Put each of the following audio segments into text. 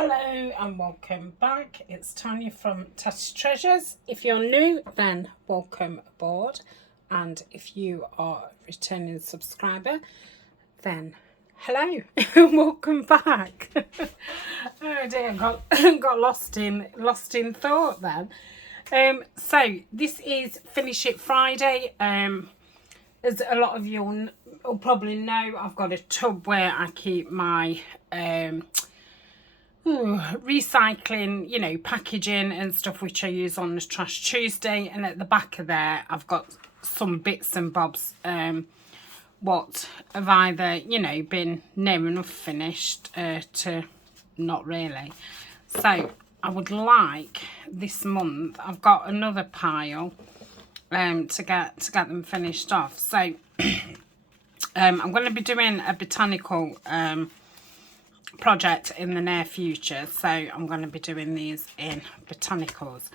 Hello and welcome back. It's Tania from Tatty Treasures. If you're new, then welcome aboard. And if you are a returning subscriber, then hello, welcome back. Oh dear, got lost in thought then. So this is Finish It Friday. As a lot of you will probably know, I've got a tub where I keep my recycling, packaging and stuff which I use on the Trash Tuesday, and at the back of there I've got some bits and bobs what have either been near enough finished to not really. So I would like this month, I've got another pile to get them finished off. So I'm going to be doing a botanical project in the near future, so I'm going to be doing these in botanicals.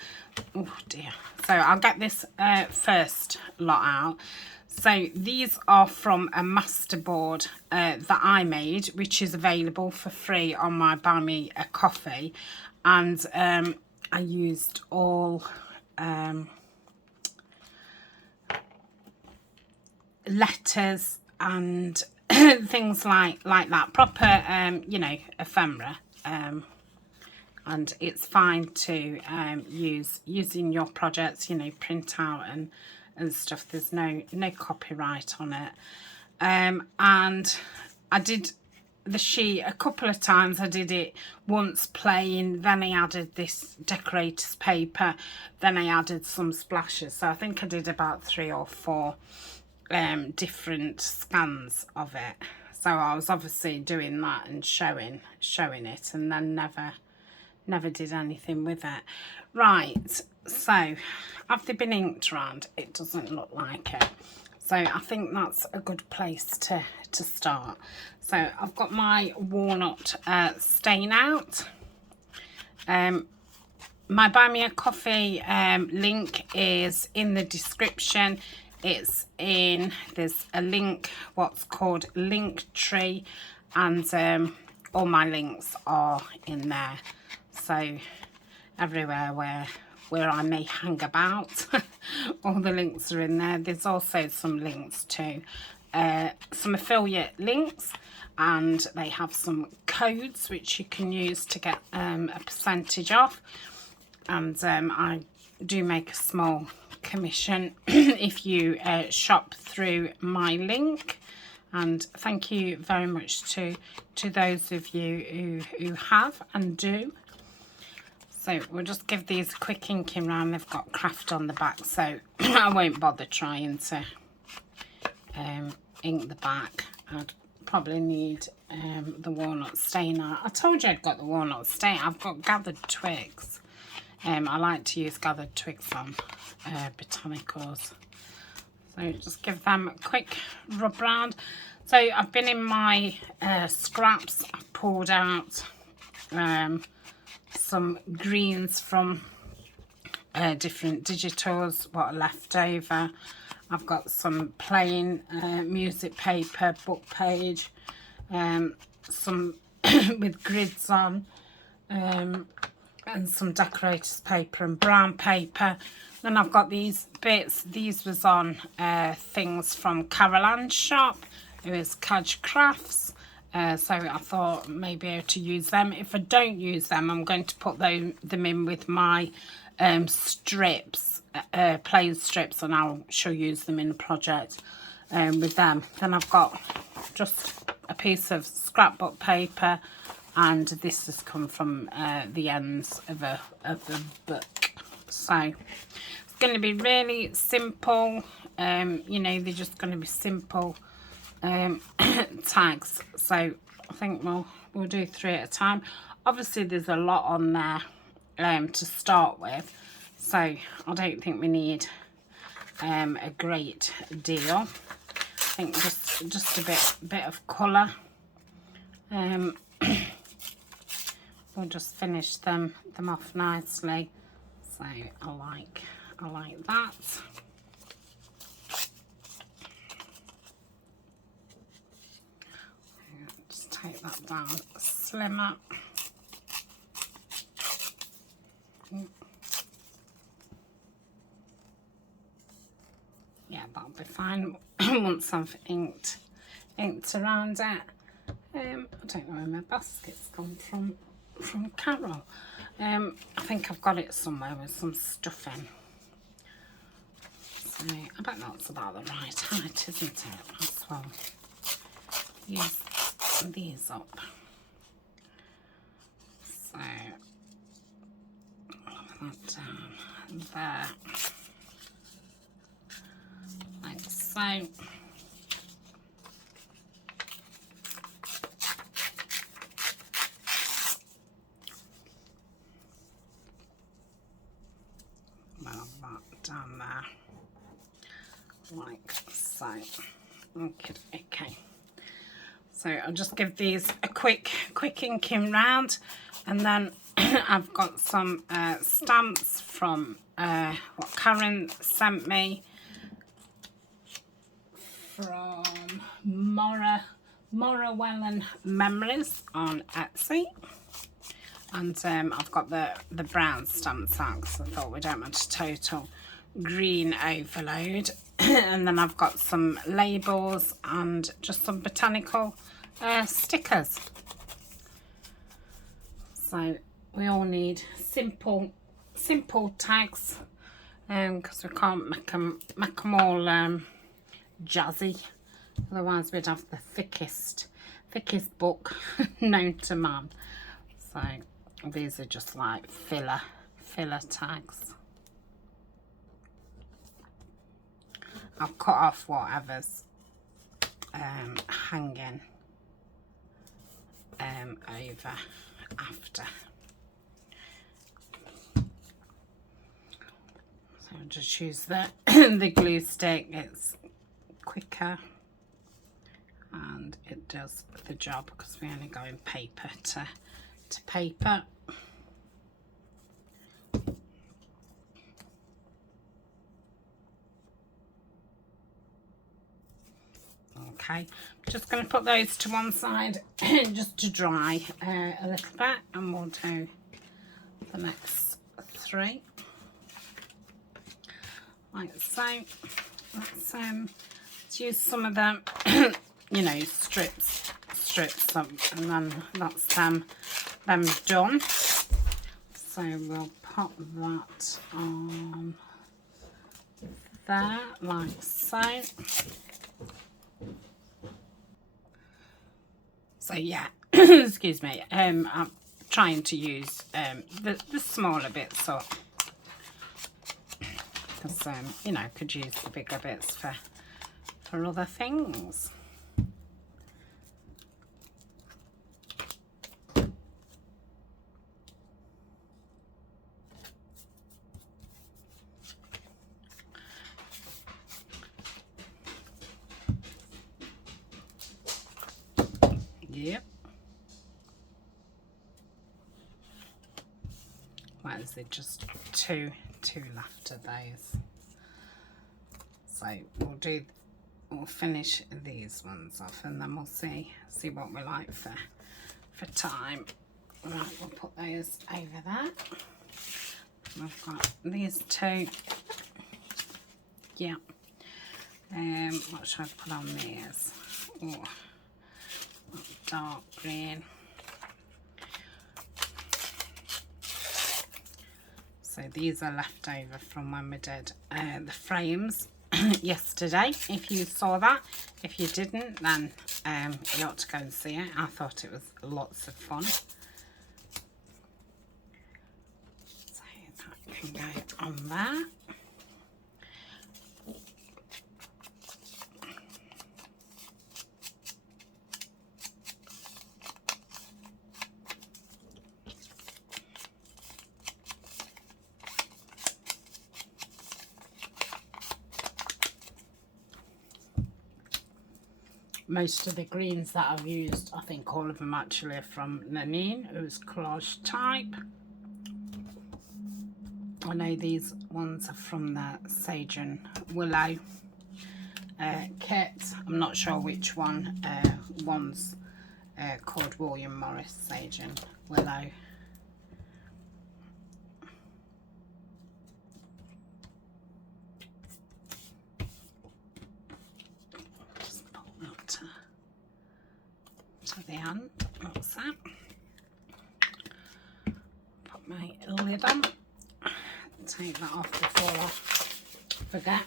Oh dear. So I'll get this first lot out. So these are from a masterboard that I made, which is available for free on my Buy Me a Coffee, and I used all letters and things like that, proper ephemera, and it's fine to use in your projects, print out and stuff. There's no copyright on it. And I did the sheet a couple of times. I did it once plain, then I added this decorator's paper, then I added some splashes. So I think I did about 3 or 4 different scans of it. So I was obviously doing that and showing it, and then never did anything with it. Right, so have they been inked around? It doesn't look like it, so I think that's a good place to start. So I've got my walnut stain out. My Buy Me a Coffee link is in the description. There's a link, what's called Linktree, and all my links are in there. So everywhere where I may hang about, all the links are in there. There's also some links to some affiliate links, and they have some codes which you can use to get a percentage off. And I do make a small commission if you shop through my link, and thank you very much to those of you who have and do. So we'll just give these a quick inking round. They've got craft on the back, so I won't bother trying to ink the back. I'd probably need the walnut stain. I told you I'd got the walnut stain. I've got gathered twigs. I like to use gathered twigs on botanicals. So just give them a quick rub round. So I've been in my scraps. I've pulled out some greens from different digitals, what are left over. I've got some plain music paper, book page, some with grids on, and some decorator's paper and brown paper. Then I've got these bits. These was on things from Carol Ann's shop. It was Collaged Crafts. So I thought maybe I ought to use them. If I don't use them, I'm going to put them in with my strips, plain strips, and I shall use them in the project with them. Then I've got just a piece of scrapbook paper, and this has come from the ends of a book. So it's going to be really simple. They're just going to be simple tags. So I think we'll do 3 at a time. Obviously there's a lot on there to start with, so I don't think we need a great deal. I think just a bit of colour. We'll just finish them off nicely. So I like that. Just take that down slimmer. think. Yeah, that'll be fine once I've inked around it. I don't know where my basket's gone from Carol. I think I've got it somewhere with some stuff in. So I bet that's about the right height, isn't it? As well. Use these up. So that down there. Like so. Down there, like so. Okay. So I'll just give these a quick inking round, and then I've got some stamps from what Karen sent me from Morrowellen Memories on Etsy. And I've got the brown stamps out because I thought we don't want a total green overload. And then I've got some labels and just some botanical stickers. So we all need simple tags because we can't make them all jazzy. Otherwise we'd have the thickest book known to man. So these are just like filler tags. I'll cut off whatever's hanging over after. So I'll just use the the glue stick. It's quicker and it does the job because we only go in paper to paper. Okay, I'm just going to put those to one side just to dry a little bit, and we'll do the next three like so. Let's use some of them, you know, strips up, and then that's them done. So we'll pop that on there like so. So yeah, excuse me, I'm trying to use the smaller bits up because you know, could use the bigger bits for other things. Yep. Well, is it just two left of those? So we'll finish these ones off, and then we'll see what we like for time. Right, we'll put those over there. We've got these two. Yeah. What should I put on these? Oh, dark green. So these are left over from when we did the frames yesterday. If you saw that, if you didn't, then you ought to go and see it. I thought it was lots of fun. So that can go on there. Most of the greens that I've used, I think all of them actually are from Nanine, who's Collaged type. I know these ones are from the Sage and Willow kit. I'm not sure which one. One's called William Morris Sage and Willow. hand. What's that? Put my lid on. Take that off before I forget.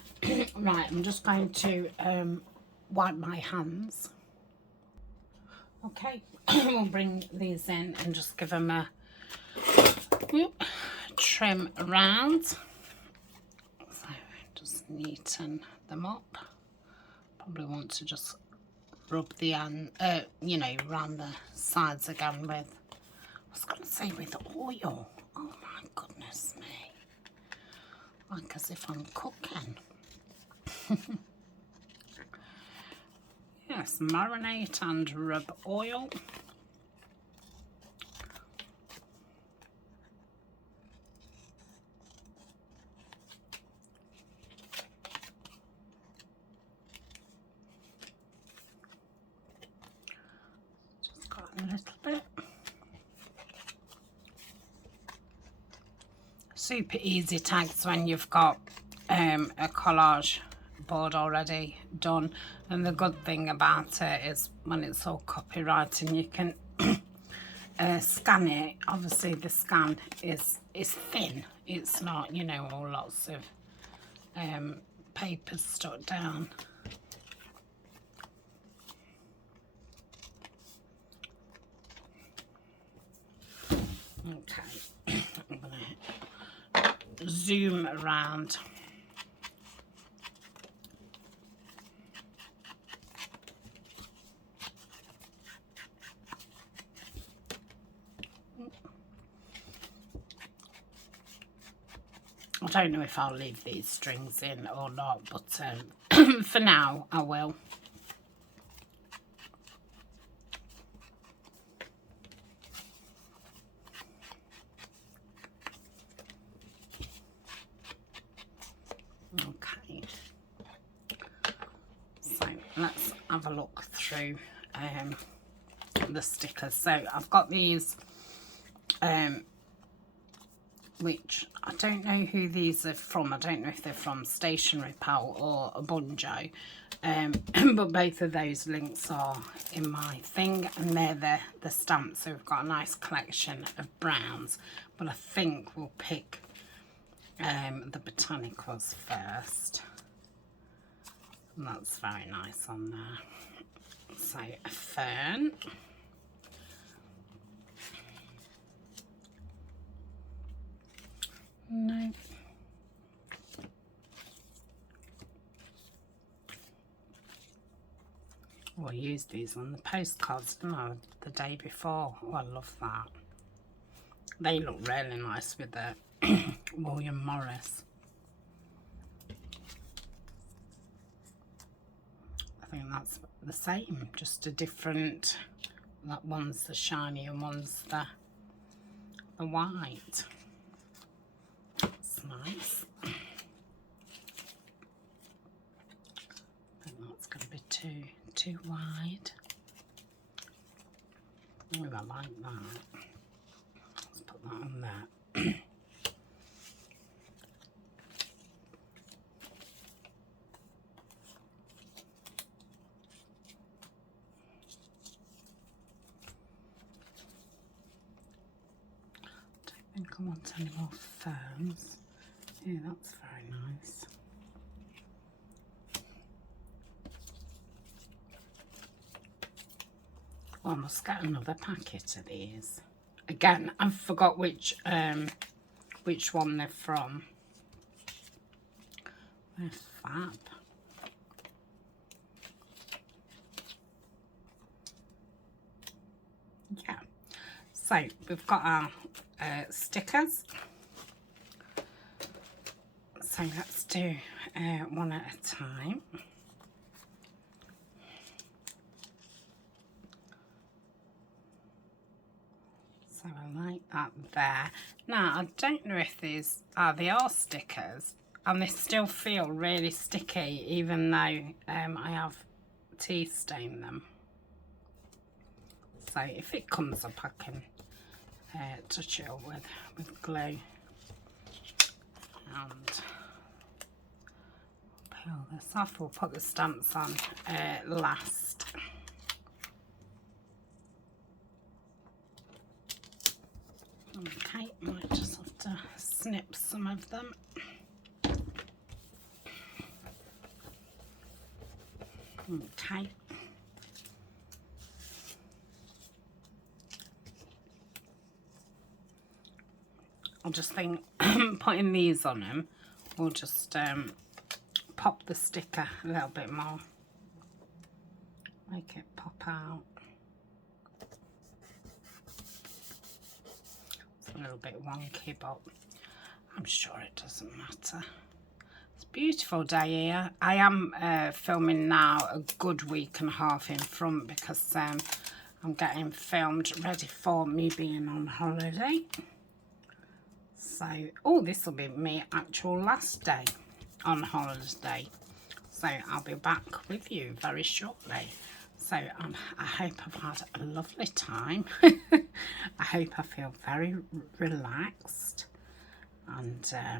Right, I'm just going to wipe my hands. Okay, we'll bring these in and just give them a trim around. So just neaten them up. Probably want to just rub the you know, around the sides again with, I was going to say with oil. Oh my goodness me. Like as if I'm cooking. Yes, marinate and rub oil. Just got a little bit. Super easy tags when you've got a collage board already done, and the good thing about it is when it's all copywriting you can scan it. Obviously the scan is thin, it's not, you know, all lots of papers stuck down. Okay, I'm gonna zoom around. I don't know if I'll leave these strings in or not, but for now I will. Okay, so let's have a look through the stickers. So I've got these which I don't know who these are from. I don't know if they're from Stationery Pal or a Bunjo, but both of those links are in my thing, and they're the stamps. So we've got a nice collection of browns, but I think we'll pick the botanicals first, and that's very nice on there. So a fern. No. Oh, I used these on the postcards, didn't I, the day before? Oh, I love that. They look really nice with the William Morris. I think that's the same, just a different, that one's the shiny and one's the white. That's nice. I think that's going to be too wide. Oh, I like that. Let's put that on there. Don't think I want any more ferns. Yeah, that's very nice. Well, I must get another packet of these. Again, I forgot which one they're from. They're fab. Yeah. So we've got our stickers. So let's do one at a time. So I like that there. Now, I don't know if these are, they are stickers, and they still feel really sticky, even though I have tea stained them. So if it comes up, I can touch it up with glue. And peel this off. We'll put the stamps on last. Okay, might just have to snip some of them. Okay. I'll just think putting these on them will just pop the sticker a little bit more. Make it pop out. It's a little bit wonky, but I'm sure it doesn't matter. It's a beautiful day here. I am filming now a good week and a half in front because I'm getting filmed ready for me being on holiday. So, oh, this will be my actual last day on holiday. So I'll be back with you very shortly. So I hope I've had a lovely time. I hope I feel very relaxed. And yeah,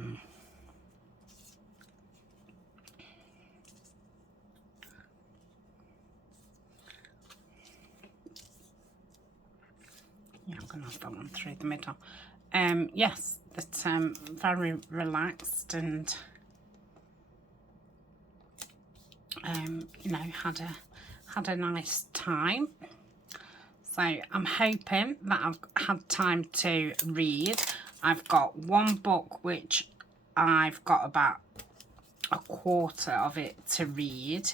I'm going to have that one through the middle. Yes, that's very relaxed and you know, had a nice time. So I'm hoping that I've had time to read. I've got one book which I've got about a quarter of it to read,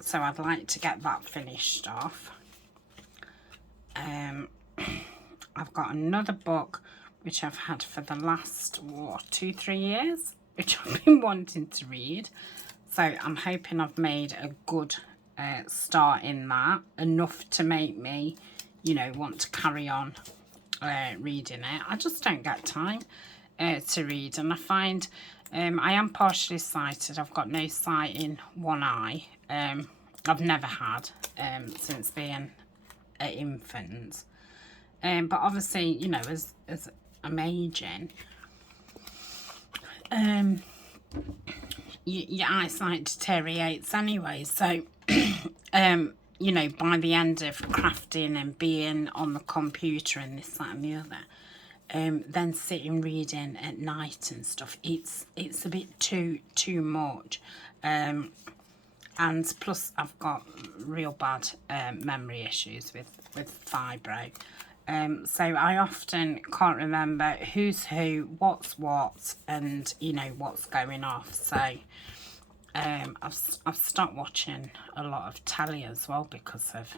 so I'd like to get that finished off. I've got another book which I've had for the last, what, 2-3 years, which I've been wanting to read. So I'm hoping I've made a good start in that, enough to make me, you know, want to carry on reading it. I just don't get time to read, and I find I am partially sighted. I've got no sight in one eye. I've never had since being an infant. But obviously, you know, as I'm aging, your eyesight deteriorates anyway. So, you know, by the end of crafting and being on the computer and this, that and the other, then sitting reading at night and stuff, it's a bit too much. And plus I've got real bad memory issues with fibro. So I often can't remember who's who, what's what, and you know what's going off. So I've stopped watching a lot of telly as well because of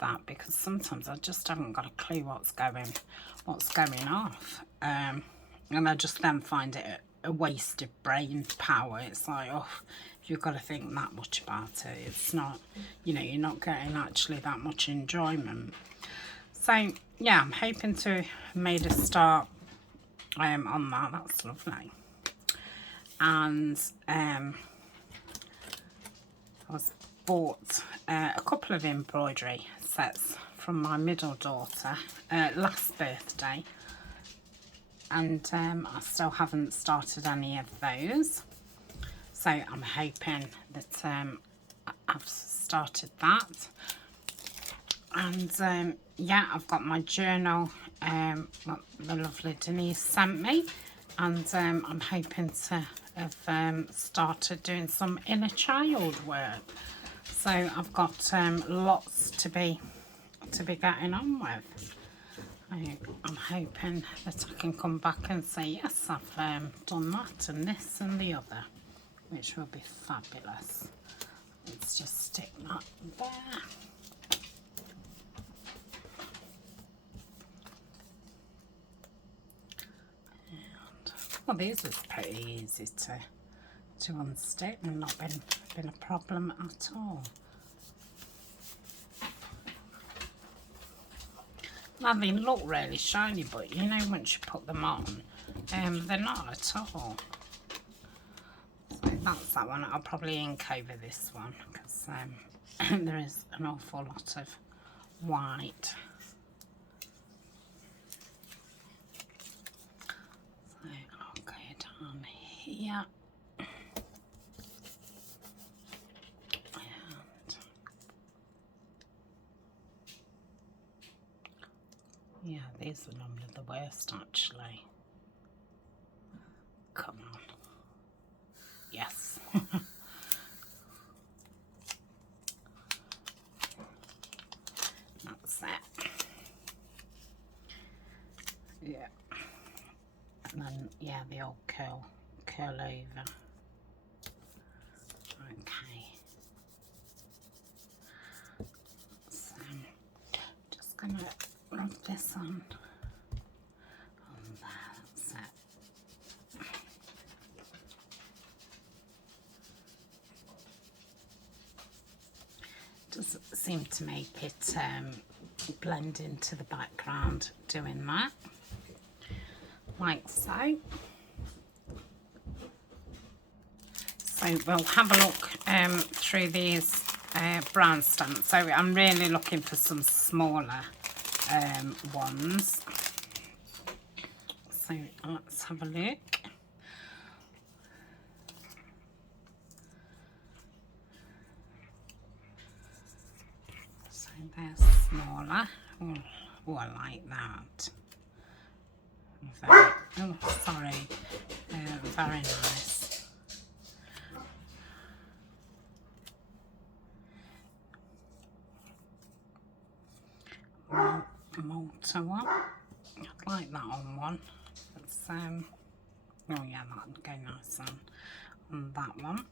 that, because sometimes I just haven't got a clue what's going off, and I just then find it a waste of brain power. It's like, oh, you've got to think that much about it. It's not, you know, you're not getting actually that much enjoyment. So yeah, I'm hoping to have made a start on that. That's lovely. And I bought a couple of embroidery sets from my middle daughter last birthday, and I still haven't started any of those. So I'm hoping that I've started that. And yeah, I've got my journal what the lovely Denise sent me, and I'm hoping to have started doing some inner child work. So I've got lots to be getting on with. I'm hoping that I can come back and say, yes, I've done that and this and the other, which will be fabulous. Let's just stick that there. Well, these are pretty easy to unstick and not been a problem at all. Now they look really shiny, but you know, once you put them on, they're not at all. So that's that one. I'll probably ink over this one because there is an awful lot of white. So I'll go down here. Yeah, these are normally the worst actually. Come on. Yes. That's it. Yeah. And then, yeah, the old curl over. Okay. So, just gonna rub this on there, that's it. Does seem to make it blend into the background doing that, like so. So we'll have a look through these brown stamps. So I'm really looking for some smaller ones. So let's have a look. So they're smaller. Oh, I like that. Very, oh, sorry. Very nice. Malta one. I'd like that on one. It's, oh yeah, that'd go nice on that one.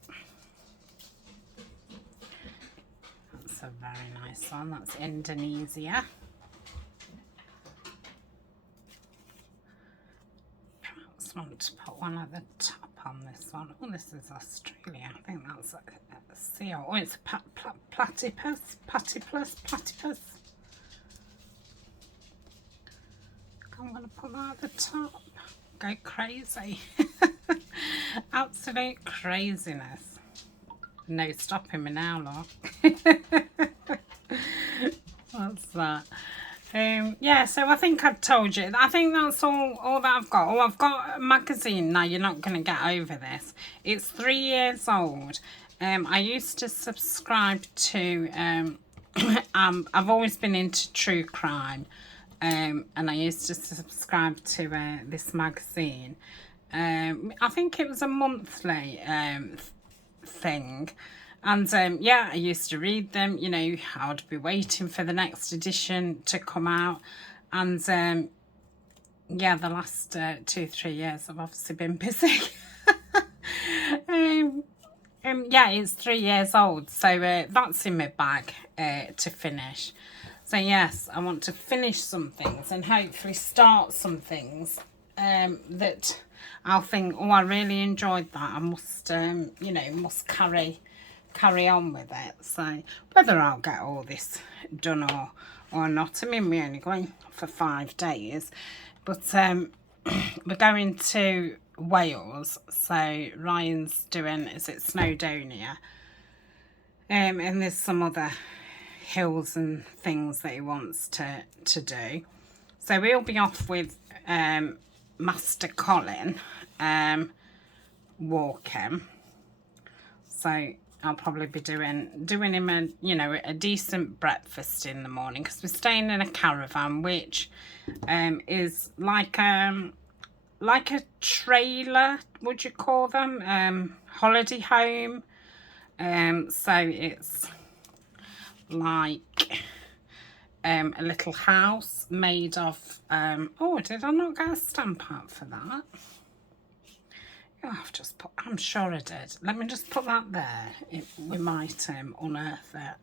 That's a very nice one. That's Indonesia. Perhaps want to put one at the top on this one. Oh, this is Australia. I think that's a seal. Oh, it's a platypus. Platypus. I'm going to put that at the top. Go crazy. Absolute craziness. No stopping me now, look. What's that? Yeah, so I think I've told you. I think that's all that I've got. Oh, I've got a magazine now. You're not going to get over this. It's 3 years old. I used to subscribe to... I've always been into true crime. And I used to subscribe to this magazine. I think it was a monthly thing. And yeah, I used to read them. You know, I would be waiting for the next edition to come out. And yeah, the last 2-3 years I've obviously been busy. Yeah, it's 3 years old. So that's in my bag to finish. So yes, I want to finish some things and hopefully start some things that I'll think, oh, I really enjoyed that. I must, you know, must carry on with it. So whether I'll get all this done or not, I mean, we're only going for 5 days, but we're going to Wales. So Ryan's doing, is it Snowdonia? And there's some other hills and things that he wants to do. So we'll be off with Master Colin walking. So I'll probably be doing him a, you know, a decent breakfast in the morning, because we're staying in a caravan, which is like a trailer, would you call them, holiday home. So it's like a little house made of oh, did I not get a stamp out for that? Oh, I've just put, I'm sure I did. Let me just put that there. We might unearth it.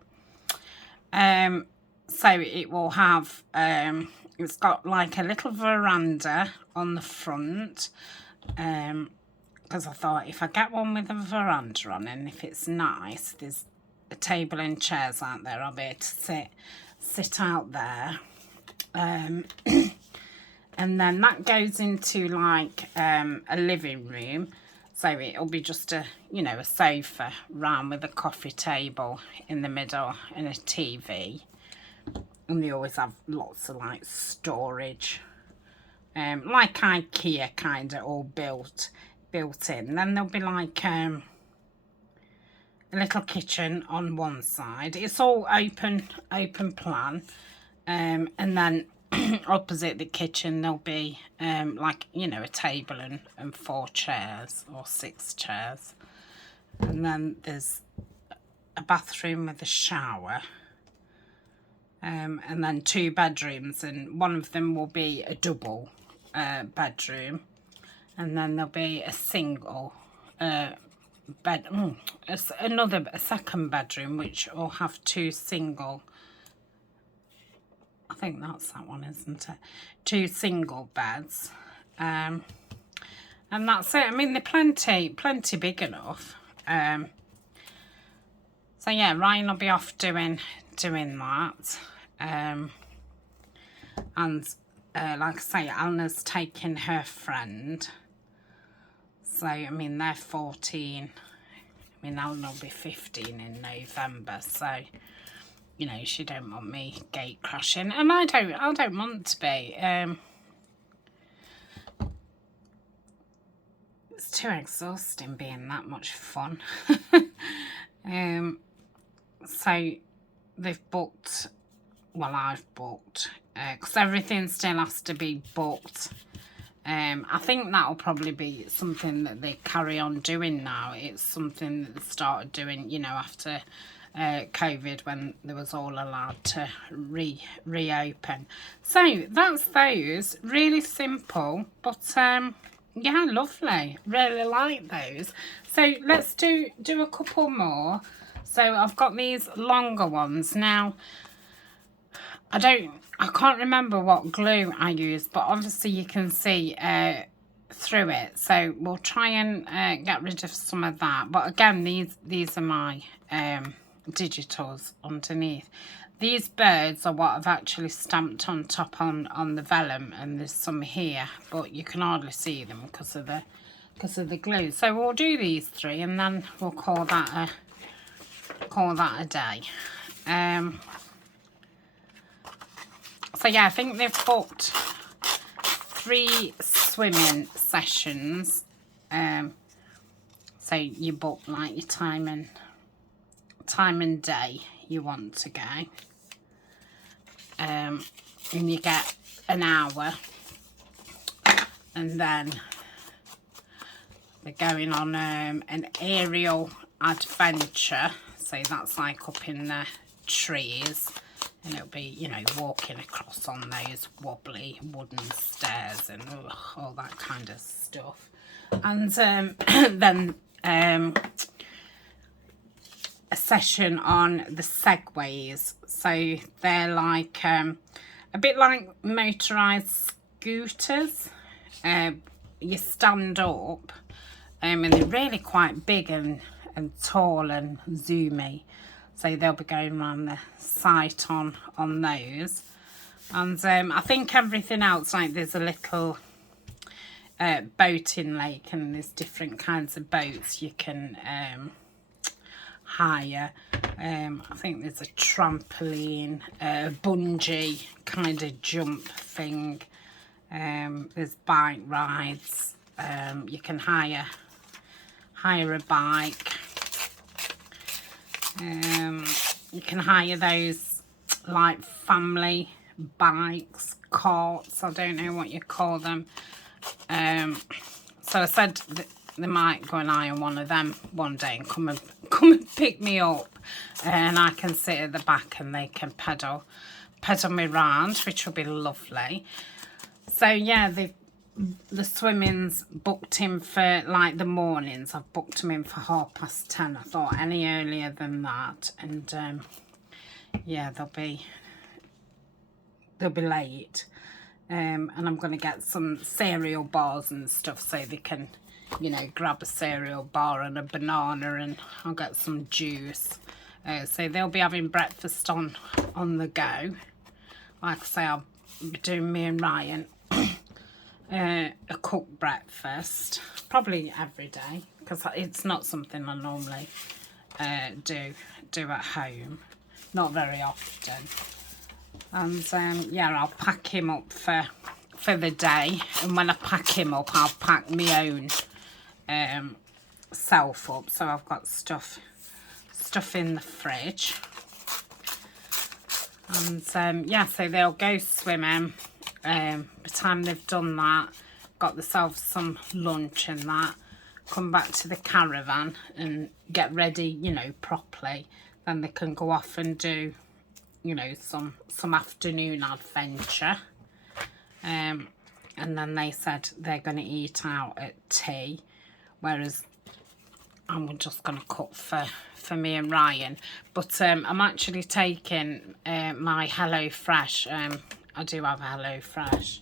So it will have it's got like a little veranda on the front, because I thought if I get one with a veranda on, and if it's nice, there's a table and chairs out there, I'll be able to sit out there. And then that goes into like a living room, so it'll be just a, you know, a sofa round with a coffee table in the middle and a TV. And they always have lots of like storage, like IKEA kind of, all built in. Then there'll be like a little kitchen on one side. It's all open plan, and then opposite the kitchen there'll be like, you know, a table and 4 chairs or 6 chairs. And then there's a bathroom with a shower. And then 2 bedrooms, and one of them will be a double bedroom. And then there'll be a single a second bedroom, which will have 2 single, I think that's that one, isn't it? 2 single beds. And that's it. I mean, they're plenty big enough. So yeah, Ryan will be off doing that. And like I say, Anna's taking her friend. So, I mean, they're 14. I mean, Alan will be 15 in November. So, you know, she don't want me gate crashing. And I don't want to be. It's too exhausting being that much fun. So, they've booked, well, I've booked, because everything still has to be booked. I think that'll probably be something that they carry on doing now. It's something that they started doing, you know, after COVID, when they was all allowed to reopen. So that's those. Really simple, but yeah, lovely. Really like those. So let's do a couple more. So I've got these longer ones now. I can't remember what glue I used, but obviously you can see through it. So we'll try and get rid of some of that. But again, these are my digitals underneath. These birds are what I've actually stamped on top on the vellum, and there's some here, but you can hardly see them because of the glue. So we'll do these 3, and then we'll call that a day. So yeah, I think they've booked 3 swimming sessions. So you book like your time and day you want to go. And you get an hour. And then they're going on an aerial adventure. So that's like up in the trees. And it'll be, you know, walking across on those wobbly wooden stairs and all that kind of stuff. And then a session on the segways. So they're like a bit like motorised scooters. You stand up, and they're really quite big and tall and zoomy. So they'll be going around the site on those. And I think everything else, like there's a little boating lake, and there's different kinds of boats you can hire. I think there's a trampoline, bungee kind of jump thing. There's bike rides. You can hire a bike. You can hire those like family bikes, carts, I don't know what you call them. So I said that they might go and hire one of them one day and come and pick me up, and I can sit at the back and they can pedal me round, which will be lovely. So yeah, the swimming's booked in for like the mornings. I've booked them in for 10:30. I thought any earlier than that, and yeah, they'll be late. And I'm going to get some cereal bars and stuff so they can, you know, grab a cereal bar and a banana, and I'll get some juice. So they'll be having breakfast on the go. Like I say, I'll be doing me and Ryan a cooked breakfast, probably every day, because it's not something I normally do at home, not very often. And yeah, I'll pack him up for the day, and when I pack him up, I'll pack my own self up. So I've got stuff in the fridge. And yeah, so they'll go swimming. By the time they've done that, got themselves some lunch and that, come back to the caravan and get ready, you know, properly. Then they can go off and do, you know, some afternoon adventure. And then they said they're going to eat out at tea, whereas I'm just going to cook for me and Ryan. But I'm actually taking my Hello Fresh. I do have a Hello Fresh,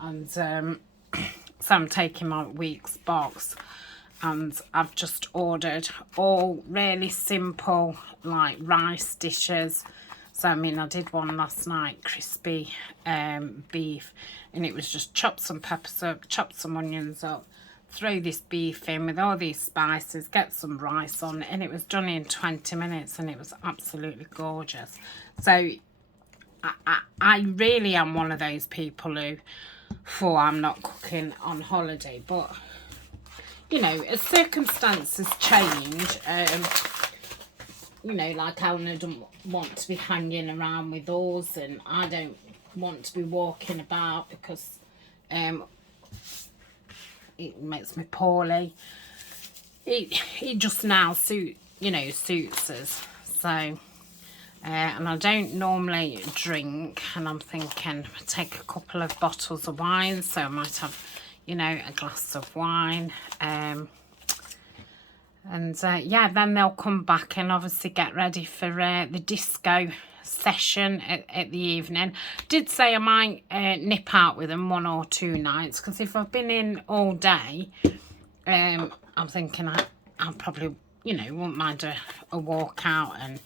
and so I'm taking my week's box, and I've just ordered all really simple like rice dishes. So I mean, I did one last night, crispy beef, and it was just chop some peppers up, chop some onions up, throw this beef in with all these spices, get some rice on, and it was done in 20 minutes, and it was absolutely gorgeous. So I really am one of those people who, for I'm not cooking on holiday, but you know, as circumstances change, you know, like Eleanor doesn't want to be hanging around with us, and I don't want to be walking about because it makes me poorly. It just now suits us. So and I don't normally drink, and I'm thinking take a couple of bottles of wine, so I might have, you know, a glass of wine. And yeah, then they'll come back and obviously get ready for the disco session at the evening. Did say I might nip out with them 1 or 2 nights, because if I've been in all day, I'm thinking I'll probably, you know, won't mind a walk out and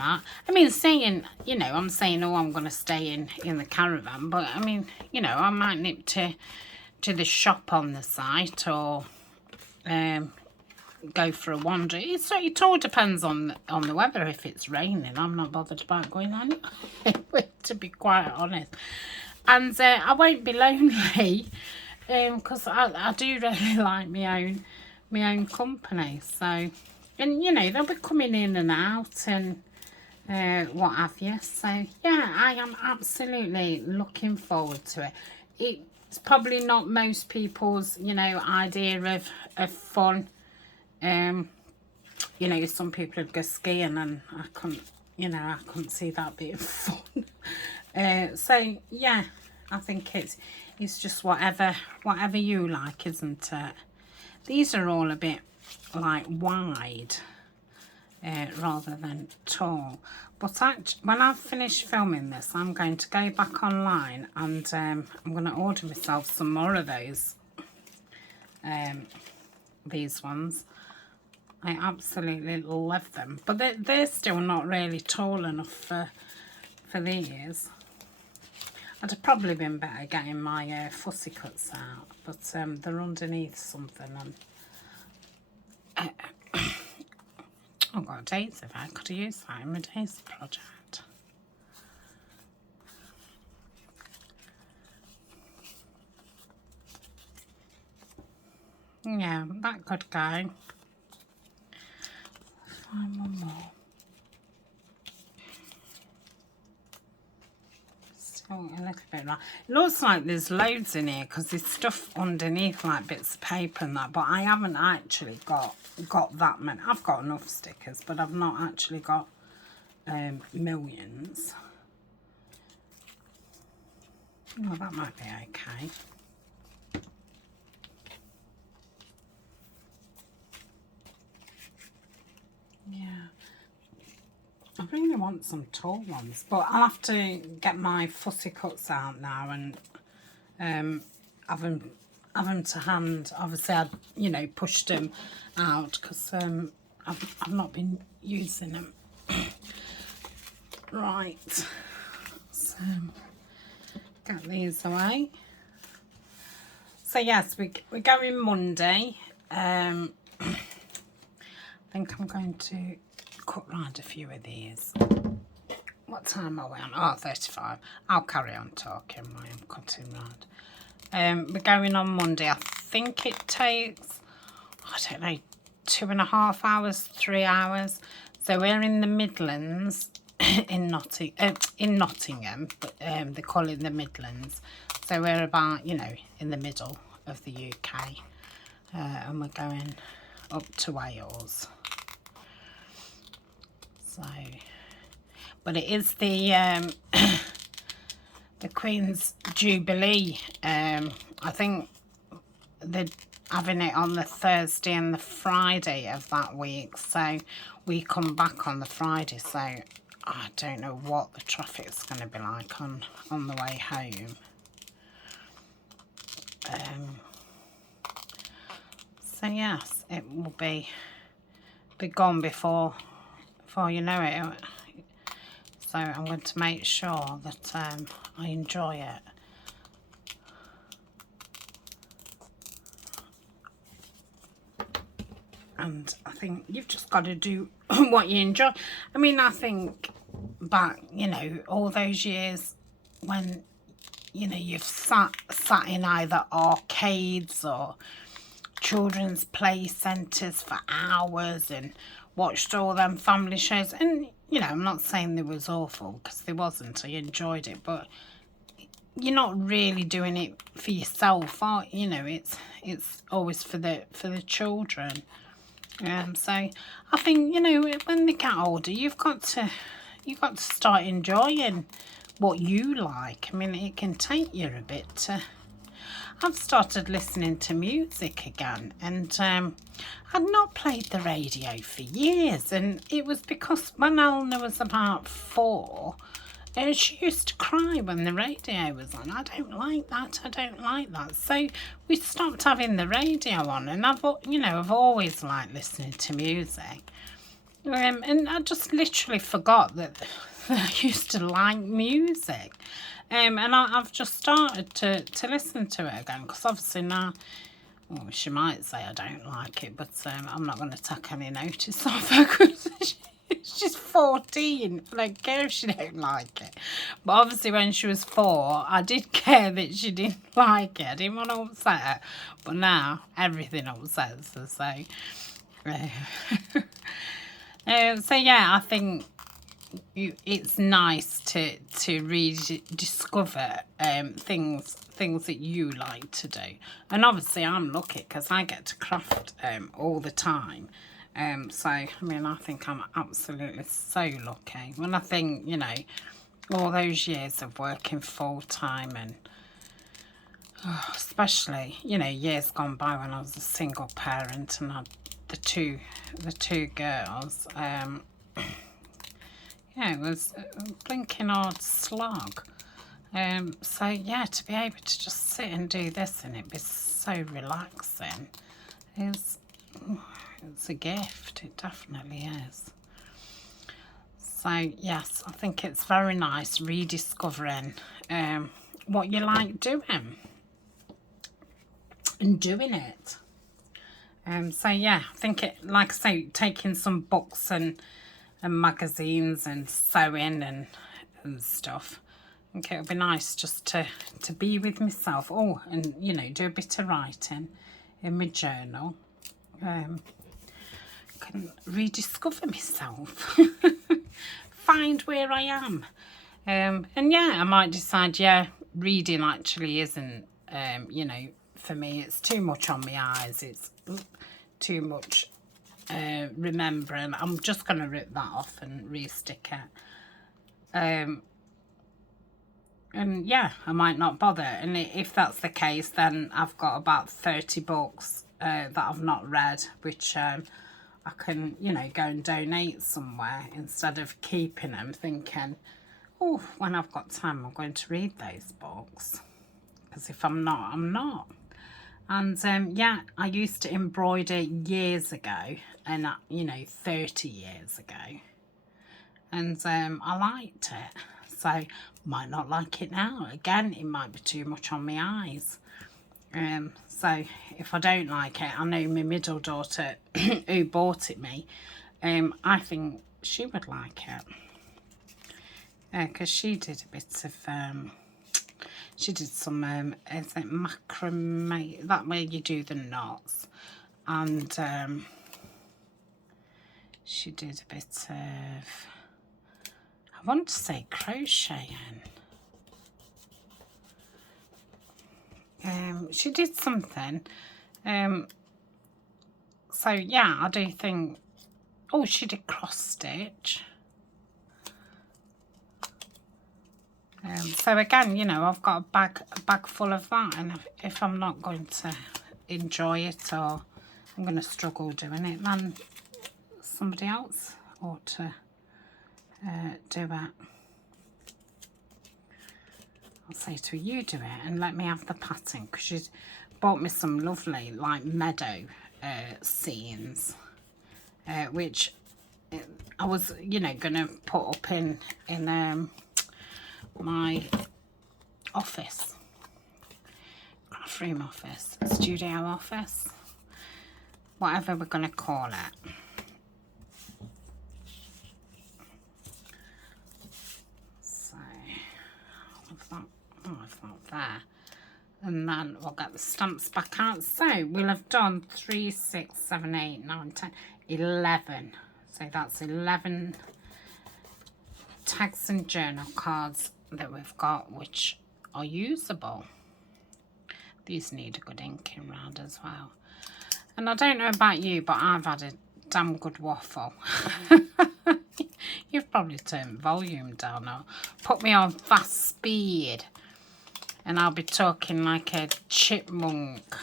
that. I mean, saying, you know, I'm saying, oh, I'm going to stay in the caravan, but I mean, you know, I might nip to the shop on the site, or go for a wander. It all depends on the weather. If it's raining, I'm not bothered about going anywhere, to be quite honest. And I won't be lonely, because I do really like my own company. So, and you know, they'll be coming in and out and what have you. So yeah, I am absolutely looking forward to it. It's probably not most people's, you know, idea of fun. You know, some people would go skiing, and I couldn't see that being fun. So yeah, I think it's just whatever you like, isn't it? These are all a bit like wide rather than tall. But when I've finished filming this, I'm going to go back online, and I'm going to order myself some more of those. These ones. I absolutely love them, but they're still not really tall enough for these. I'd have probably been better getting my fussy cuts out, but they're underneath something. And I've got a daisy there. I could have used that in my daisy project. Yeah, that could go. Find one more. Still a little bit right. It looks like there's loads in here because there's stuff underneath, like bits of paper and that, but I haven't actually got that many. I've got enough stickers, but I've not actually got millions. Oh, that might be okay. Yeah, I really want some tall ones, but I'll have to get my fussy cuts out now and have them to hand. Obviously, I pushed them out because I've not been using them. Right, so get these away. So yes, we're going Monday. I think I'm going to cut round a few of these. What time are we on? Oh, 35. I'll carry on talking while I'm cutting round. We're going on Monday. I think it takes, I don't know, 2.5 hours, 3 hours. So we're in the Midlands, in Nottingham, but they call it the Midlands. So we're about, you know, in the middle of the UK, and we're going up to Wales. So, but it is the the Queen's Jubilee. I think they're having it on the Thursday and the Friday of that week. So we come back on the Friday. So I don't know what the traffic's going to be like on the way home. So yes, it will be gone before you know it. So I'm going to make sure that I enjoy it. And I think you've just got to do what you enjoy. I mean, I think back, you know, all those years when, you know, you've sat in either arcades or children's play centres for hours and watched all them family shows. And, you know, I'm not saying they was awful, because they wasn't. I enjoyed it, but you're not really doing it for yourself, you know. It's always for the children. So I think, you know, when they get older, you've got to start enjoying what you like. I mean, it can take you a bit to... I've started listening to music again, and I'd not played the radio for years, and it was because when Eleanor was about 4, she used to cry when the radio was on. I don't like that, I don't like that. So we stopped having the radio on, and I've always liked listening to music. And I just literally forgot that I used to like music. And I've just started to listen to it again, because obviously now, well, she might say I don't like it, but I'm not going to take any notice of her, because she's 14. I don't care if she don't like it. But obviously when she was 4, I did care that she didn't like it. I didn't want to upset her. But now everything upsets her. So, so yeah, I think it's nice to rediscover things that you like to do. And obviously I'm lucky, because I get to craft all the time. So I mean, I think I'm absolutely so lucky. When I think, you know, all those years of working full-time, and especially, you know, years gone by when I was a single parent and had the two girls, yeah, it was a blinking hard slog. So yeah, to be able to just sit and do this and it be so relaxing it's a gift. It definitely is. So yes, I think it's very nice rediscovering what you like doing and doing it. So yeah, I think it, like I say, taking some books and magazines and sewing and stuff. I think it would be nice just to be with myself. Oh, and you know, do a bit of writing in my journal. Can rediscover myself. Find where I am. And yeah, I might decide, yeah, reading actually isn't, you know, for me, it's too much on my eyes. It's too much remembering. I'm just going to rip that off and re-stick it. And yeah, I might not bother. And if that's the case, then I've got about 30 books that I've not read, which I can, you know, go and donate somewhere, instead of keeping them thinking, oh, when I've got time, I'm going to read those books. Because if I'm not, I'm not. And yeah, I used to embroider years ago, and you know, 30 years ago. And I liked it. So, might not like it now. Again, it might be too much on my eyes. So, if I don't like it, I know my middle daughter, who bought it me, I think she would like it. Because she did a bit of, she did some, is it macrame, that way you do the knots. And she did a bit of I want to say crocheting. She did something. So yeah, I do think, oh, she did cross stitch. So again, you know, I've got a bag full of that, and if I'm not going to enjoy it, or I'm going to struggle doing it, then somebody else ought to do it. I'll say to her, you do it and let me have the pattern, because she's bought me some lovely like meadow scenes, which I was, you know, going to put up in my office, craft room office, studio office, whatever we're going to call it. So I've got that, and then we'll get the stamps back out. So we'll have done 3, 6, 7, 8, 9, 10, 11. So that's 11 tags and journal cards that we've got, which are usable. These need a good inking round as well. And I don't know about you, but I've had a damn good waffle. You've probably turned volume down, or put me on fast speed, and I'll be talking like a chipmunk.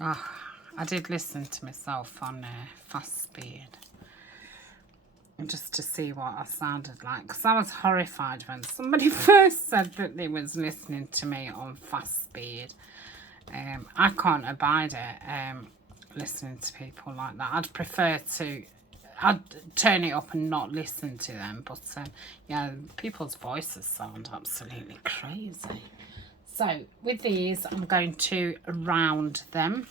Oh, I did listen to myself on fast speed, just to see what I sounded like, because I was horrified when somebody first said that they was listening to me on fast speed. I can't abide it, listening to people like that. I'd prefer to, I'd turn it up and not listen to them, but yeah, people's voices sound absolutely crazy. So with these, I'm going to round them.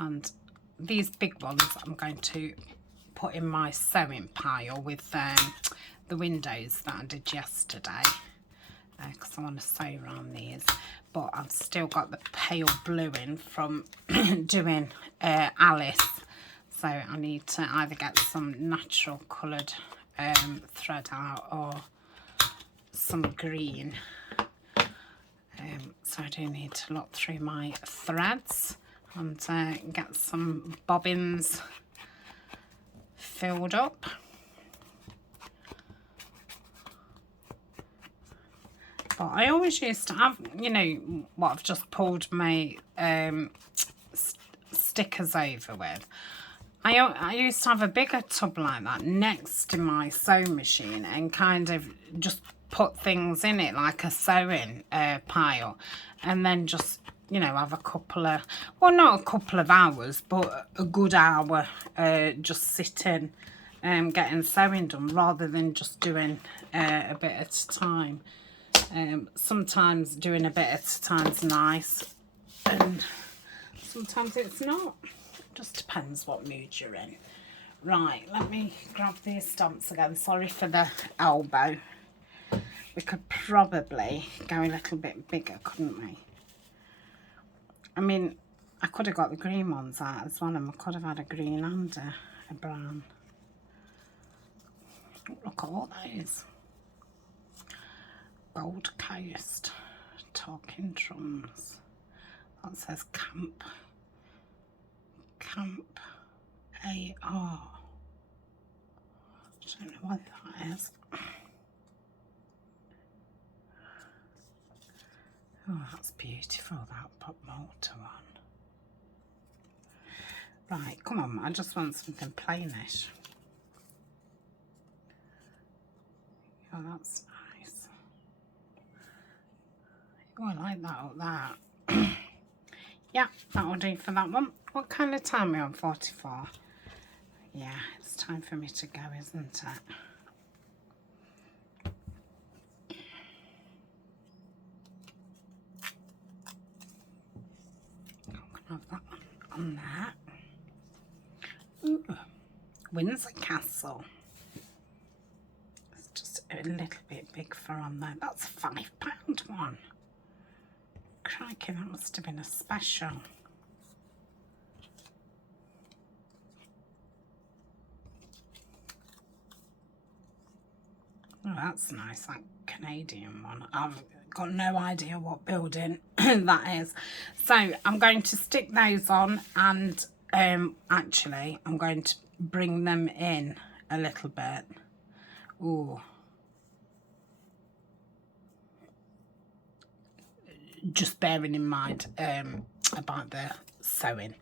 And these big ones I'm going to put in my sewing pile with the windows that I did yesterday, because I want to sew around these. But I've still got the pale blue in from doing Alice, so I need to either get some natural coloured thread out, or some green. So I do need to look through my threads and get some bobbins filled up. But I always used to have, you know, what I've just pulled my stickers over with. I used to have a bigger tub like that next to my sewing machine, and kind of just put things in it like a sewing pile, and then just, you know, have a couple of, well, not a couple of hours, but a good hour just sitting getting sewing done, rather than just doing a bit at a time. Sometimes doing a bit at a time is nice, and sometimes it's not. Just depends what mood you're in. Right, let me grab these stamps again. Sorry for the elbow. We could probably go a little bit bigger, couldn't we? I mean, I could have got the green ones out as well, and I could have had a green and a brown. Look at all those. Gold Coast, Talking Drums. That says Camp AR. I don't know what that is. Oh, that's beautiful, that pop motor one. Right, come on, I just want something plainish. Oh, that's nice. Oh, I like that up there. Yeah, that'll do for that one. What kind of time are we on? 44. Yeah, it's time for me to go, isn't it? I'm going to have that one on there. Ooh, Windsor Castle. It's just a little bit big for on there. That's a £5 one. Crikey, that must have been a special. Oh, that's nice, that Canadian one. I've got no idea what building that is. So I'm going to stick those on, and actually I'm going to bring them in a little bit. Ooh. Just bearing in mind about the sewing.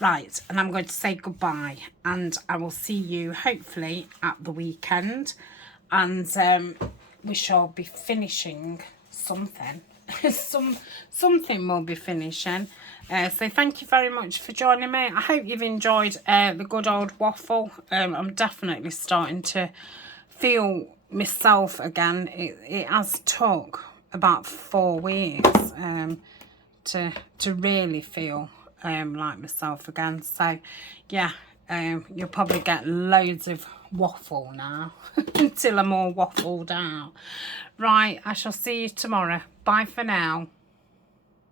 Right, and I'm going to say goodbye, and I will see you hopefully at the weekend, and we shall be finishing something. Something will be finishing. So thank you very much for joining me. I hope you've enjoyed the good old waffle. I'm definitely starting to feel myself again. It has took about 4 weeks to really feel like myself again. So yeah, you'll probably get loads of waffle now until I'm all waffled out. Right, I shall see you tomorrow. Bye for now.